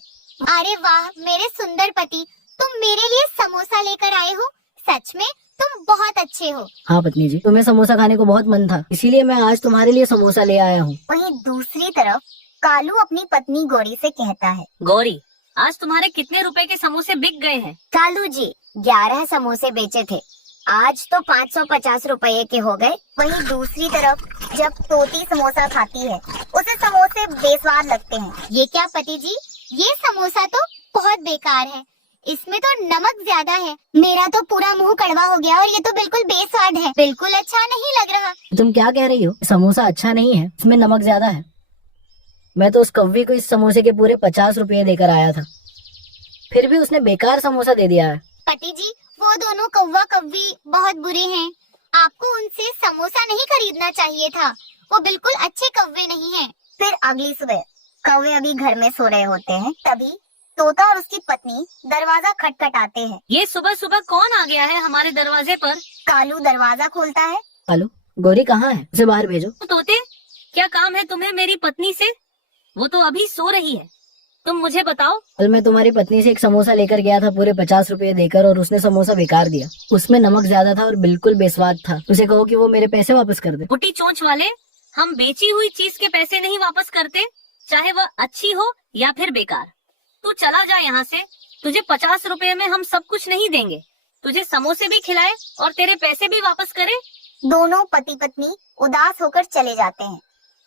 अरे वाह मेरे सुंदर पति, तुम मेरे लिए समोसा लेकर आए हो। सच में तुम बहुत अच्छे हो। हाँ पत्नी जी, तुम्हें समोसा खाने को बहुत मन था, इसीलिए मैं आज तुम्हारे लिए समोसा ले आया हूँ। वहीं दूसरी तरफ कालू अपनी पत्नी गौरी से कहता है, गौरी, आज तुम्हारे कितने रुपए के समोसे बिक गए हैं? कालू जी 11 समोसे बेचे थे, आज तो 550 रुपए के हो गए। वहीं दूसरी तरफ जब तोती समोसा खाती है उसे समोसे बेस्वाद लगते हैं। ये क्या पति जी, ये समोसा तो बहुत बेकार है, इसमें तो नमक ज्यादा है। मेरा तो पूरा मुंह कड़वा हो गया और ये तो बिल्कुल बेस्वाद है, बिल्कुल अच्छा नहीं लग रहा। तुम क्या कह रही हो? समोसा अच्छा नहीं है, इसमें नमक ज्यादा है। मैं तो उस कौवी को इस समोसे के पूरे 50 रुपए देकर आया था, फिर भी उसने बेकार समोसा दे दिया है। पति जी, वो दोनों कौवा कौवी बहुत बुरे हैं, आपको उनसे समोसा नहीं खरीदना चाहिए था, वो बिल्कुल अच्छे कौवे नहीं हैं। फिर अगली सुबह कौवे अभी घर में सो रहे होते हैं, तभी तोता और उसकी पत्नी दरवाजा खटखटाते हैं। ये सुबह सुबह कौन आ गया है हमारे दरवाजे पर? कालू दरवाजा खोलता है। हेलो, गौरी कहाँ है? उसे बाहर भेजो। तोते, क्या काम है तुम्हें मेरी पत्नी से? वो तो अभी सो रही है, तुम मुझे बताओ। कल मैं तुम्हारी पत्नी से एक समोसा लेकर गया था पूरे 50 रुपए देकर, और उसने समोसा बेकार दिया। उसमें नमक ज्यादा था और बिल्कुल बेस्वाद था। उसे कहो कि वो मेरे पैसे वापस कर दे। बुटी चोंच वाले, हम बेची हुई चीज के पैसे नहीं वापस करते, चाहे वह अच्छी हो या फिर बेकार। तू चला जा यहाँ से, तुझे 50 रुपए में हम सब कुछ नहीं देंगे, तुझे समोसे भी खिलाए और तेरे पैसे भी वापस करे। दोनों पति पत्नी उदास होकर चले जाते हैं।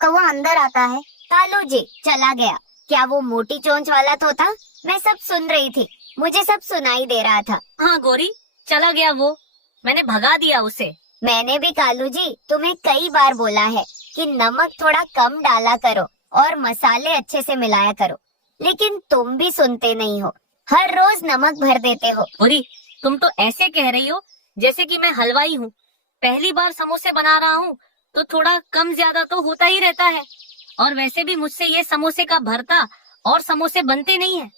कौवा अंदर आता है। कालू जी चला गया, क्या वो मोटी चोंच वाला तोता? मैं सब सुन रही थी, मुझे सब सुनाई दे रहा था। हाँ गौरी, चला गया वो, मैंने भगा दिया उसे। मैंने भी कालू जी तुम्हें कई बार बोला है कि नमक थोड़ा कम डाला करो और मसाले अच्छे से मिलाया करो, लेकिन तुम भी सुनते नहीं हो, हर रोज नमक भर देते हो। गौरी, तुम तो ऐसे कह रही हो जैसे कि मैं हलवाई हूँ। पहली बार समोसे बना रहा हूँ तो थोड़ा कम ज्यादा तो होता ही रहता है, और वैसे भी मुझसे ये समोसे का भरता और समोसे बनते नहीं है,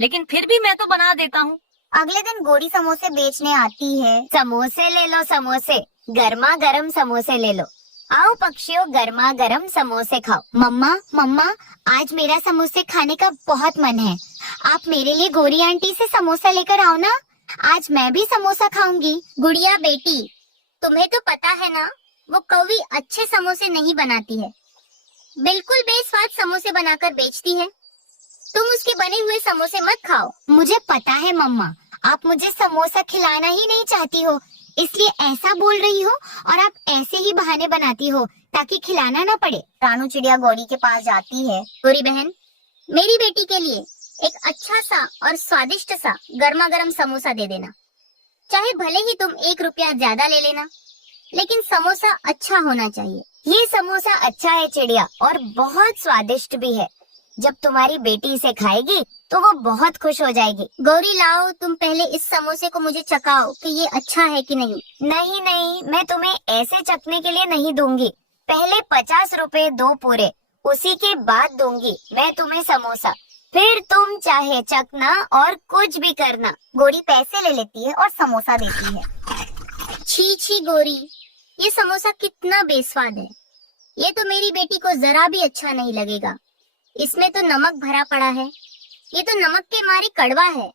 लेकिन फिर भी मैं तो बना देता हूँ। अगले दिन गौरी समोसे बेचने आती है। समोसे ले लो समोसे, गर्मा गर्म समोसे ले लो। आओ पक्षियों, गर्मा गर्म समोसे खाओ। मम्मा मम्मा, आज मेरा समोसे खाने का बहुत मन है, आप मेरे लिए गौरी आंटी से समोसा लेकर आओ ना, आज मैं भी समोसा खाऊंगी। गुड़िया बेटी, तुम्हें तो पता है ना, वो कौवी अच्छे समोसे नहीं बनाती है, बिल्कुल बेस्वाद समोसे बनाकर बेचती है। तुम उसके बने हुए समोसे मत खाओ। मुझे पता है मम्मा, आप मुझे समोसा खिलाना ही नहीं चाहती हो, इसलिए ऐसा बोल रही हो, और आप ऐसे ही बहाने बनाती हो ताकि खिलाना ना पड़े। रानू चिड़िया गौरी के पास जाती है। गौरी बहन, मेरी बेटी के लिए एक अच्छा सा और स्वादिष्ट सा गर्मा गर्म समोसा दे देना, चाहे भले ही तुम 1 रुपया ज्यादा ले लेना, लेकिन समोसा अच्छा होना चाहिए। ये समोसा अच्छा है चिड़िया, और बहुत स्वादिष्ट भी है। जब तुम्हारी बेटी इसे खाएगी तो वो बहुत खुश हो जाएगी। गौरी लाओ, तुम पहले इस समोसे को मुझे चखाओ कि ये अच्छा है कि नहीं। नहीं नहीं, मैं तुम्हें ऐसे चखने के लिए नहीं दूंगी, पहले 50 रुपए दो पूरे, उसी के बाद दूंगी मैं तुम्हें समोसा, फिर तुम चाहे चखना और कुछ भी करना। गौरी पैसे ले लेती है और समोसा देती है। छी छी गौरी, ये समोसा कितना बेस्वाद है, ये तो मेरी बेटी को जरा भी अच्छा नहीं लगेगा। इसमें तो नमक भरा पड़ा है, ये तो नमक के मारे कड़वा है,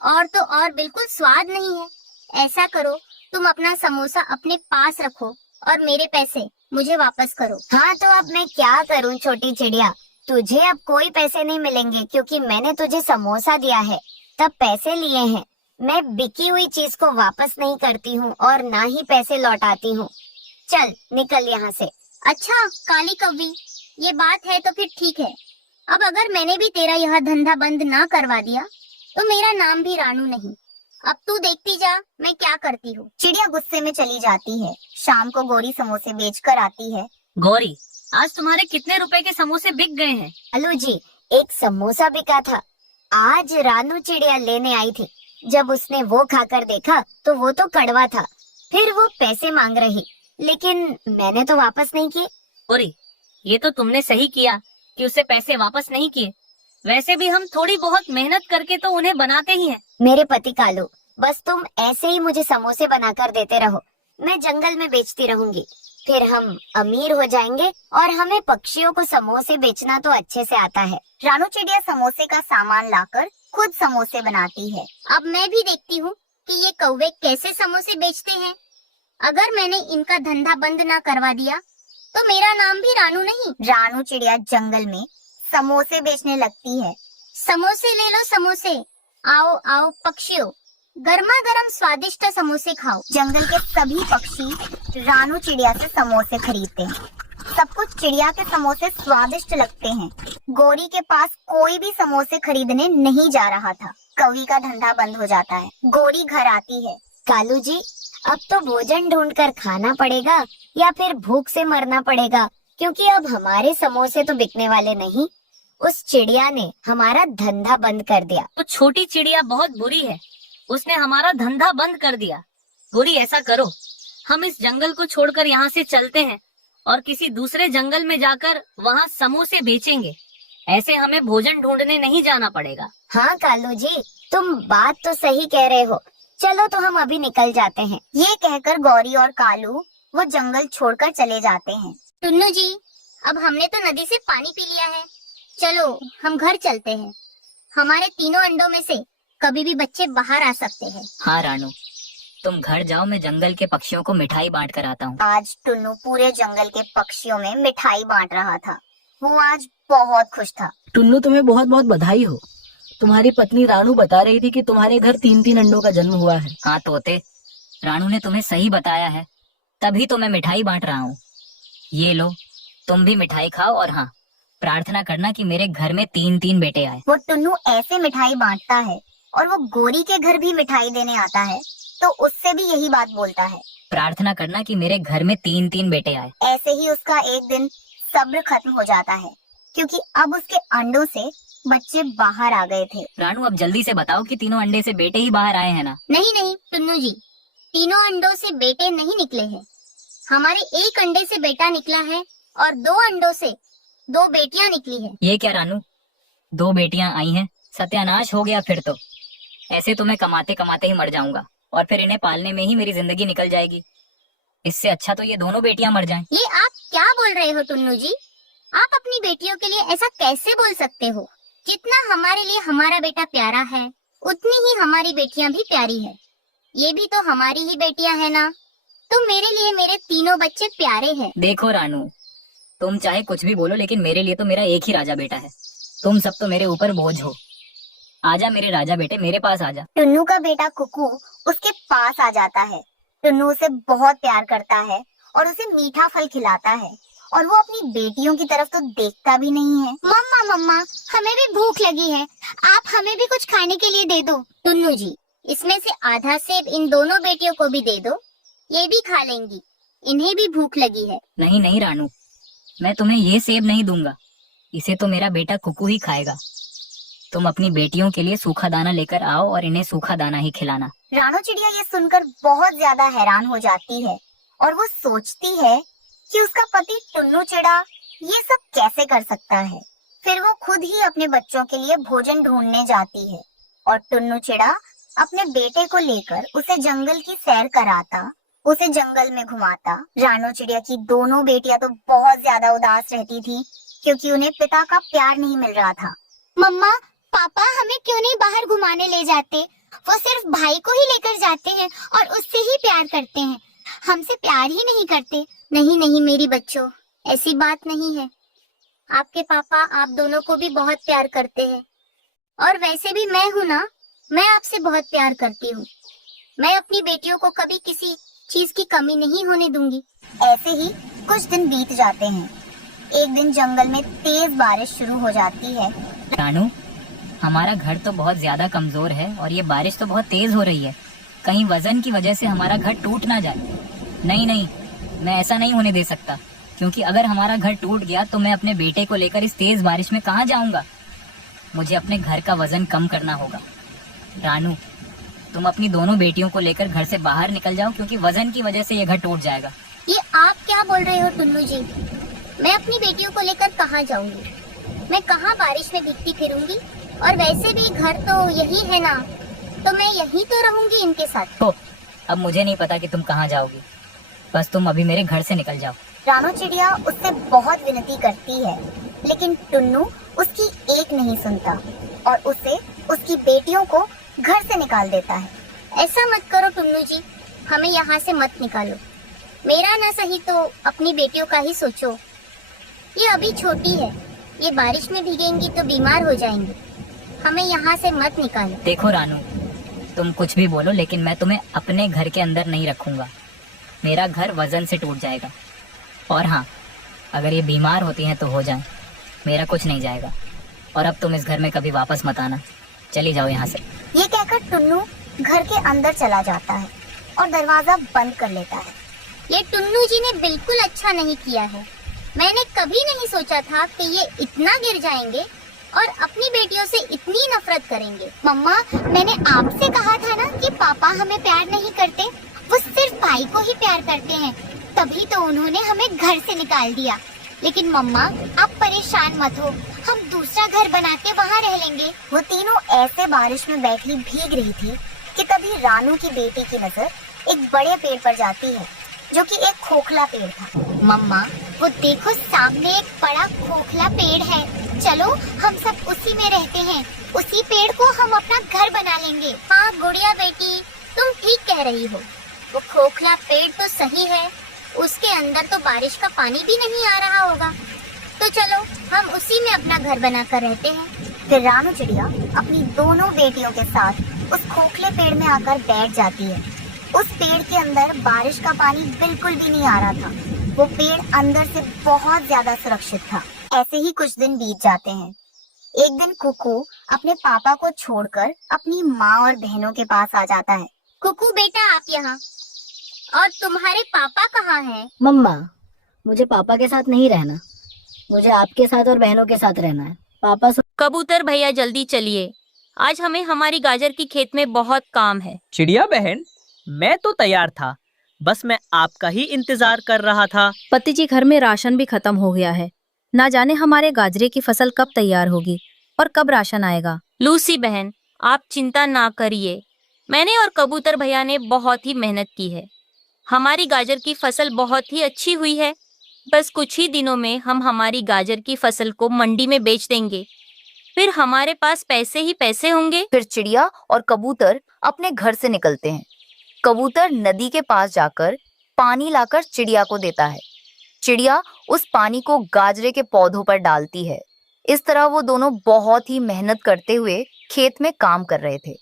और तो और बिल्कुल स्वाद नहीं है। ऐसा करो, तुम अपना समोसा अपने पास रखो और मेरे पैसे मुझे वापस करो। हाँ तो अब मैं क्या करूँ छोटी चिड़िया, तुझे अब कोई पैसे नहीं मिलेंगे, क्योंकि मैंने तुझे समोसा दिया है तब पैसे लिए हैं। मैं बिकी हुई चीज को वापस नहीं करती हूँ और ना ही पैसे लौटाती हूँ। चल निकल यहाँ से। अच्छा काली कौवी, ये बात है तो फिर ठीक है। अब अगर मैंने भी तेरा यह धंधा बंद ना करवा दिया तो मेरा नाम भी रानू नहीं। अब तू देखती जा मैं क्या करती हूँ। चिड़िया गुस्से में चली जाती है। शाम को गौरी समोसे बेच कर आती है। गौरी, आज तुम्हारे कितने रुपए के समोसे बिक गए हैं? हेलो जी, एक समोसा बिका था, आज रानू चिड़िया लेने आई थी। जब उसने वो खाकर देखा तो वो तो कड़वा था, फिर वो पैसे मांग रही, लेकिन मैंने तो वापस नहीं किए। गौरी, ये तो तुमने सही किया कि उसे पैसे वापस नहीं किए, वैसे भी हम थोड़ी बहुत मेहनत करके तो उन्हें बनाते ही हैं। मेरे पति कालू, बस तुम ऐसे ही मुझे समोसे बनाकर देते रहो, मैं जंगल में बेचती रहूंगी। फिर हम अमीर हो जाएंगे और हमें पक्षियों को समोसे बेचना तो अच्छे से आता है। रानू चिड़िया समोसे का सामान लाकर खुद समोसे बनाती है। अब मैं भी देखती हूँ कि ये कौवे कैसे समोसे बेचते हैं। अगर मैंने इनका धंधा बंद ना करवा दिया तो मेरा नाम भी रानू नहीं। रानू चिड़िया जंगल में समोसे बेचने लगती है। समोसे ले लो समोसे, आओ आओ पक्षियों, गर्मा गर्म स्वादिष्ट समोसे खाओ। जंगल के सभी पक्षी रानू चिड़िया से समोसे खरीदते हैं। सब कुछ चिड़िया के समोसे स्वादिष्ट लगते हैं। गोरी के पास कोई भी समोसे खरीदने नहीं जा रहा था। कौवी का धंधा बंद हो जाता है। गोरी घर आती है। कालू जी, अब तो भोजन ढूंढकर खाना पड़ेगा या फिर भूख से मरना पड़ेगा, क्योंकि अब हमारे समोसे तो बिकने वाले नहीं। उस चिड़िया ने हमारा धंधा बंद कर दिया। तो छोटी चिड़िया बहुत बुरी है, उसने हमारा धंधा बंद कर दिया। गोरी, ऐसा करो, हम इस जंगल को छोड़कर यहाँ से चलते हैं और किसी दूसरे जंगल में जाकर वहाँ समोसे बेचेंगे। ऐसे हमें भोजन ढूंढने नहीं जाना पड़ेगा। हाँ कालू जी, तुम बात तो सही कह रहे हो। चलो तो हम अभी निकल जाते हैं। ये कहकर गौरी और कालू वो जंगल छोड़कर चले जाते हैं। टुन्नू जी, अब हमने तो नदी से पानी पी लिया है, चलो हम घर चलते हैं। हमारे तीनों अंडों में से कभी भी बच्चे बाहर आ सकते हैं। हाँ रानू, तुम घर जाओ, मैं जंगल के पक्षियों को मिठाई बांट कर आता हूँ। आज टुन्नू पूरे जंगल के पक्षियों में मिठाई बांट रहा था। वो आज बहुत खुश था। टुन्नू, तुम्हें बहुत बहुत बधाई हो। तुम्हारी पत्नी रानू बता रही थी कि तुम्हारे घर 3-3 अंडों का जन्म हुआ है। हाँ तोते, रानू ने तुम्हें सही बताया है, तभी तो मैं मिठाई बांट रहा हूँ। ये लो, तुम भी मिठाई खाओ और हाँ, प्रार्थना करना कि मेरे घर में 3-3 बेटे आए। वो टुन्नू ऐसे मिठाई बांटता है और वो गोरी के घर भी मिठाई देने आता है तो उससे भी यही बात बोलता है। प्रार्थना करना कि मेरे घर में 3-3 बेटे आए। ऐसे ही उसका एक दिन सब्र खत्म हो जाता है, क्योंकि अब उसके अंडों से बच्चे बाहर आ गए थे। रानू, अब जल्दी से बताओ कि तीनों अंडे से बेटे ही बाहर आए हैं ना? नहीं नहीं टुन्नू जी, तीनों अंडों से बेटे नहीं निकले हैं। हमारे एक अंडे से बेटा निकला है और 2 अंडों से 2 बेटियां निकली है। ये क्या रानू, 2 बेटियां आई हैं? सत्यानाश हो गया फिर तो। ऐसे तो मैं कमाते कमाते ही मर जाऊंगा और फिर इन्हें पालने में ही मेरी जिंदगी निकल जाएगी। इससे अच्छा तो ये दोनों बेटियां मर जाएं। ये आप क्या बोल रहे हो टुन्नू जी? आप अपनी बेटियों के लिए ऐसा कैसे बोल सकते हो? जितना हमारे लिए हमारा बेटा प्यारा है, उतनी ही हमारी बेटियां भी प्यारी है। ये भी तो हमारी ही बेटियां है ना। तो मेरे लिए मेरे तीनों बच्चे प्यारे हैं। देखो रानू, तुम चाहे कुछ भी बोलो, लेकिन मेरे लिए तो मेरा एक ही राजा बेटा है। तुम सब तो मेरे ऊपर बोझ हो। आजा मेरे राजा बेटे, मेरे पास आजा। टुन्नू का बेटा कुकू उसके पास आ जाता है। टुन्नू उसे बहुत प्यार करता है और उसे मीठा फल खिलाता है और वो अपनी बेटियों की तरफ तो देखता भी नहीं है। मम्मा मम्मा, हमें भी भूख लगी है, आप हमें भी कुछ खाने के लिए दे दो। टुन्नू जी, इसमें से आधा सेब इन दोनों बेटियों को भी दे दो, ये भी खा लेंगी, इन्हें भी भूख लगी है। नहीं नहीं रानू, मैं तुम्हें ये सेब नहीं दूंगा, इसे तो मेरा बेटा कुकू ही खाएगा। तुम अपनी बेटियों के लिए सूखा दाना लेकर आओ और इन्हें सूखा दाना ही खिलाना। रानू चिड़िया ये सुनकर बहुत ज्यादा हैरान हो जाती है और वो सोचती है कि उसका पति टुन्नू चिड़ा ये सब कैसे कर सकता है। फिर वो खुद ही अपने बच्चों के लिए भोजन ढूंढने जाती है और टुन्नू चिड़ा अपने बेटे को लेकर उसे जंगल की सैर कराता, उसे जंगल में घुमाता। रानू चिड़िया की दोनों बेटियां तो बहुत ज्यादा उदास रहती थी, क्योंकि उन्हें पिता का प्यार नहीं मिल रहा था। मम्मा पापा हमें क्यों नहीं बाहर घुमाने ले जाते? वो सिर्फ भाई को ही लेकर जाते हैं और उससे ही प्यार करते हैं, हमसे प्यार ही नहीं करते। नहीं नहीं मेरी बच्चों, ऐसी बात नहीं है। आपके पापा आप दोनों को भी बहुत प्यार करते हैं और वैसे भी मैं हूँ ना, मैं आपसे बहुत प्यार करती हूँ। मैं अपनी बेटियों को कभी किसी चीज की कमी नहीं होने दूंगी। ऐसे ही कुछ दिन बीत जाते हैं। एक दिन जंगल में तेज बारिश शुरू हो जाती है। रानू, हमारा घर तो बहुत ज्यादा कमजोर है और ये बारिश तो बहुत तेज हो रही है। कहीं वजन की वजह से हमारा घर टूट ना जाए। नहीं नहीं, मैं ऐसा नहीं होने दे सकता, क्योंकि अगर हमारा घर टूट गया तो मैं अपने बेटे को लेकर इस तेज बारिश में कहाँ जाऊंगा। मुझे अपने घर का वजन कम करना होगा। रानू, तुम अपनी दोनों बेटियों को लेकर घर से बाहर निकल जाओ, क्योंकि वजन की वजह से ये घर टूट जाएगा। ये आप क्या बोल रहे हो टुन्नू जी? मैं अपनी बेटियों को लेकर कहाँ जाऊंगी? मैं कहाँ बारिश में भीगती फिरूंगी? और वैसे भी घर तो यही है ना, तो मैं यहीं तो रहूंगी इनके साथ। तो अब मुझे नहीं पता कि तुम कहाँ जाओगी, बस तुम अभी मेरे घर से निकल जाओ। रानू चिड़िया उससे बहुत विनती करती है, लेकिन टुन्नू उसकी एक नहीं सुनता और उसे उसकी बेटियों को घर से निकाल देता है। ऐसा मत करो टुन्नू जी, हमें यहाँ से मत निकालो। मेरा ना सही तो अपनी बेटियों का ही सोचो। ये अभी छोटी है, ये बारिश में भीगेंगी तो बीमार हो जाएंगी। हमें यहाँ से मत निकालो। देखो रानू, तुम कुछ भी बोलो लेकिन मैं तुम्हें अपने घर के अंदर नहीं रखूंगा। मेरा घर वजन से टूट जाएगा। और हाँ, अगर ये बीमार होती हैं तो हो जाए, मेरा कुछ नहीं जाएगा। और अब तुम इस घर में कभी वापस मत आना, चली जाओ यहाँ से। ये कहकर टुन्नू घर के अंदर चला जाता है और दरवाजा बंद कर लेता है। ये टुन्नू जी ने बिल्कुल अच्छा नहीं किया है। मैंने कभी नहीं सोचा था कि ये इतना गिर जाएंगे और अपनी बेटियों से इतनी नफरत करेंगे। मम्मा, मैंने आपसे कहा था ना कि पापा हमें प्यार नहीं करते, वो सिर्फ भाई को ही प्यार करते हैं, तभी तो उन्होंने हमें घर से निकाल दिया। लेकिन मम्मा, आप परेशान मत हो, हम दूसरा घर बना के वहाँ रह लेंगे। वो तीनों ऐसे बारिश में बैठी भीग रही थी कि तभी रानू की बेटी की नजर एक बड़े पेड़ पर जाती है, जो कि एक खोखला पेड़ था। मम्मा, वो देखो, सामने एक बड़ा खोखला पेड़ है, चलो हम सब उसी में रहते हैं, उसी पेड़ को हम अपना घर बना लेंगे। हाँ गुड़िया बेटी, तुम ठीक कह रही हो। वो खोखला पेड़ तो सही है, उसके अंदर तो बारिश का पानी भी नहीं आ रहा होगा। तो चलो हम उसी में अपना घर बनाकर रहते हैं। फिर रानू चिड़िया अपनी दोनों बेटियों के साथ उस खोखले पेड़ में आकर बैठ जाती है। उस पेड़ के अंदर बारिश का पानी बिल्कुल भी नहीं आ रहा था। वो पेड़ अंदर से बहुत ज्यादा सुरक्षित था। ऐसे ही कुछ दिन बीत जाते हैं। एक दिन कुकू अपने पापा को छोड़कर अपनी माँ और बहनों के पास आ जाता है। कुकू बेटा, आप यहाँ, और तुम्हारे पापा कहाँ हैं? मम्मा, मुझे पापा के साथ नहीं रहना, मुझे आपके साथ और बहनों के साथ रहना है। पापा कबूतर भैया जल्दी चलिए, आज हमें हमारी गाजर की खेत में बहुत काम है। चिड़िया बहन, मैं तो तैयार था, बस मैं आपका ही इंतजार कर रहा था। पति जी, घर में राशन भी खत्म हो गया है, ना जाने हमारे गाजरे की फसल कब तैयार होगी और कब राशन आएगा। लूसी बहन, आप चिंता ना करिए, मैंने और कबूतर भैया ने बहुत ही मेहनत की है। हमारी गाजर की फसल बहुत ही अच्छी हुई है। बस कुछ ही दिनों में हम हमारी गाजर की फसल को मंडी में बेच देंगे, फिर हमारे पास पैसे ही पैसे होंगे। फिर चिड़िया और कबूतर अपने घर से निकलते हैं। कबूतर नदी के पास जाकर पानी लाकर चिड़िया को देता है। चिड़िया उस पानी को गाजरे के पौधों पर डालती है। इस तरह वो दोनों बहुत ही मेहनत करते हुए खेत में काम कर रहे थे।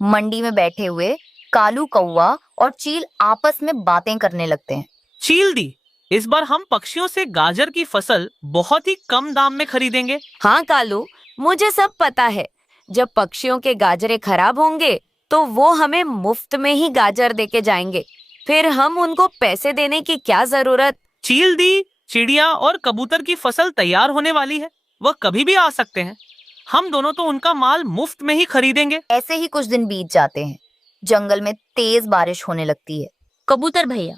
मंडी में बैठे हुए कालू कौवा और चील आपस में बातें करने लगते हैं। चील दी, इस बार हम पक्षियों से गाजर की फसल बहुत ही कम दाम में खरीदेंगे। हाँ कालू, मुझे सब पता है। जब पक्षियों के गाजरे खराब होंगे तो वो हमें मुफ्त में ही गाजर देके जाएंगे, फिर हम उनको पैसे देने की क्या जरूरत। चील दी, चिड़िया और कबूतर की फसल तैयार होने वाली है, वह कभी भी आ सकते हैं। हम दोनों तो उनका माल मुफ्त में ही खरीदेंगे। ऐसे ही कुछ दिन बीत जाते हैं। जंगल में तेज बारिश होने लगती है। कबूतर भैया,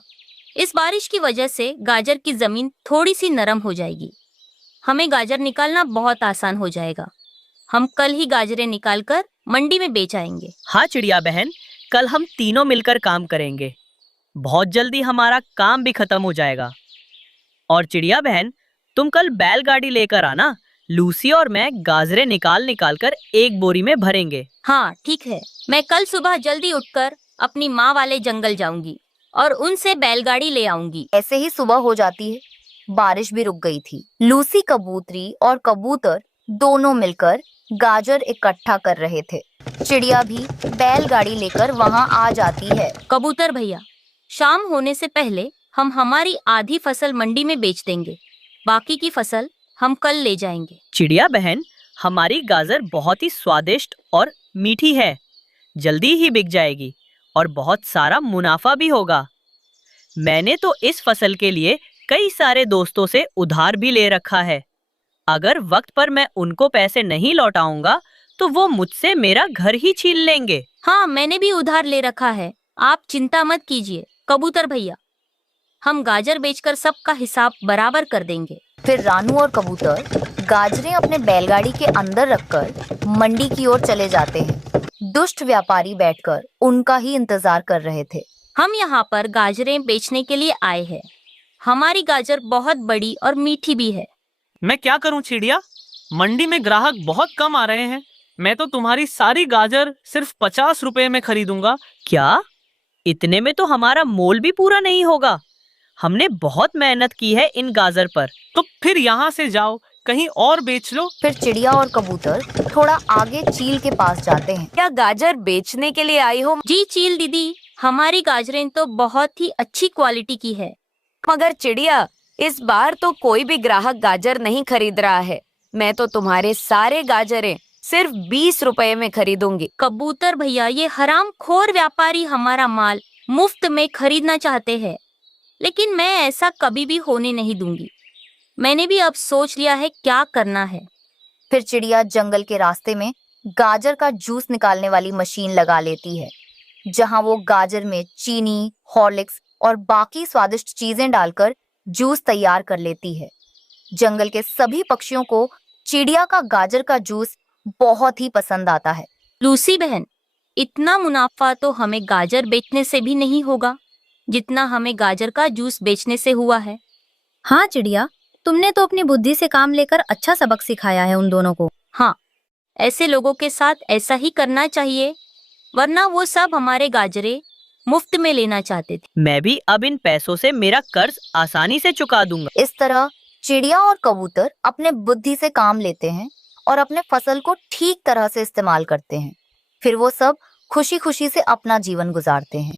इस बारिश की वजह से गाजर की जमीन थोड़ी सी नरम हो जाएगी, हमें गाजर निकालना बहुत आसान हो जाएगा। हम कल ही गाजरें निकालकर मंडी में बेच आएंगे। हाँ चिड़िया बहन, कल हम तीनों मिलकर काम करेंगे, बहुत जल्दी हमारा काम भी खत्म हो जाएगा। और चिड़िया बहन, तुम कल बैलगाड़ी लेकर आना, लूसी और मैं गाजरे निकाल कर एक बोरी में भरेंगे। हाँ ठीक है, मैं कल सुबह जल्दी उठकर अपनी माँ वाले जंगल जाऊंगी और उनसे बैलगाड़ी ले आऊंगी। ऐसे ही सुबह हो जाती है। बारिश भी रुक गई थी। लूसी कबूतरी और कबूतर दोनों मिलकर गाजर इकट्ठा कर रहे थे। चिड़िया भी बैलगाड़ी लेकर वहां आ जाती है। कबूतर भैया, शाम होने से पहले हम हमारी आधी फसल मंडी में बेच देंगे, बाकी की फसल हम कल ले जाएंगे। चिड़िया बहन, हमारी गाजर बहुत ही स्वादिष्ट और मीठी है, जल्दी ही बिक जाएगी और बहुत सारा मुनाफा भी होगा। मैंने तो इस फसल के लिए कई सारे दोस्तों से उधार भी ले रखा है। अगर वक्त पर मैं उनको पैसे नहीं लौटाऊंगा तो वो मुझसे मेरा घर ही छीन लेंगे। हाँ, मैंने भी उधार ले रखा है, आप चिंता मत कीजिए कबूतर भैया, हम गाजर बेचकर सबका हिसाब बराबर कर देंगे। फिर रानू और कबूतर गाजरें अपने बैलगाड़ी के अंदर रखकर मंडी की ओर चले जाते हैं। दुष्ट व्यापारी बैठकर उनका ही इंतजार कर रहे थे। हम यहाँ पर गाजरें बेचने के लिए आए हैं। हमारी गाजर बहुत बड़ी और मीठी भी है। मैं क्या करूं चिड़िया, मंडी में ग्राहक बहुत कम आ रहे हैं। मैं तो तुम्हारी सारी गाजर सिर्फ 50 रुपए में खरीदूंगा। क्या? इतने में तो हमारा मोल भी पूरा नहीं होगा। हमने बहुत मेहनत की है इन गाजर पर। तो फिर यहाँ से जाओ, कहीं और बेच लो। फिर चिड़िया और कबूतर थोड़ा आगे चील के पास जाते हैं। क्या गाजर बेचने के लिए आई हो? जी चील दीदी, हमारी गाजरें तो बहुत ही अच्छी क्वालिटी की है। मगर चिड़िया, इस बार तो कोई भी ग्राहक गाजर नहीं खरीद रहा है। मैं तो तुम्हारे सारे गाजरें सिर्फ 20 रुपए में खरीदूंगी। कबूतर भैया, ये हरामखोर व्यापारी हमारा माल मुफ्त में खरीदना चाहते हैं, लेकिन मैं ऐसा कभी भी होने नहीं दूंगी। मैंने भी अब सोच लिया है क्या करना है। फिर चिड़िया जंगल के रास्ते में गाजर का जूस निकालने वाली मशीन लगा लेती है, जहां वो गाजर में चीनी, हॉर्लिक्स और बाकी स्वादिष्ट चीजें डालकर जूस तैयार कर लेती है। जंगल के सभी पक्षियों को चिड़िया का गाजर का जूस बहुत ही पसंद आता है। लूसी बहन, इतना मुनाफा तो हमें गाजर बेचने से भी नहीं होगा जितना हमें गाजर का जूस बेचने से हुआ है। हाँ चिड़िया, तुमने तो अपनी बुद्धि से काम लेकर अच्छा सबक सिखाया है उन दोनों को। हाँ, ऐसे लोगों के साथ ऐसा ही करना चाहिए, वरना वो सब हमारे गाजरे मुफ्त में लेना चाहते थे। मैं भी अब इन पैसों से मेरा कर्ज आसानी से चुका दूंगा। इस तरह चिड़िया और कबूतर अपने बुद्धि से काम लेते हैं और अपने फसल को ठीक तरह से इस्तेमाल करते हैं। फिर वो सब खुशी खुशी से अपना जीवन गुजारते हैं।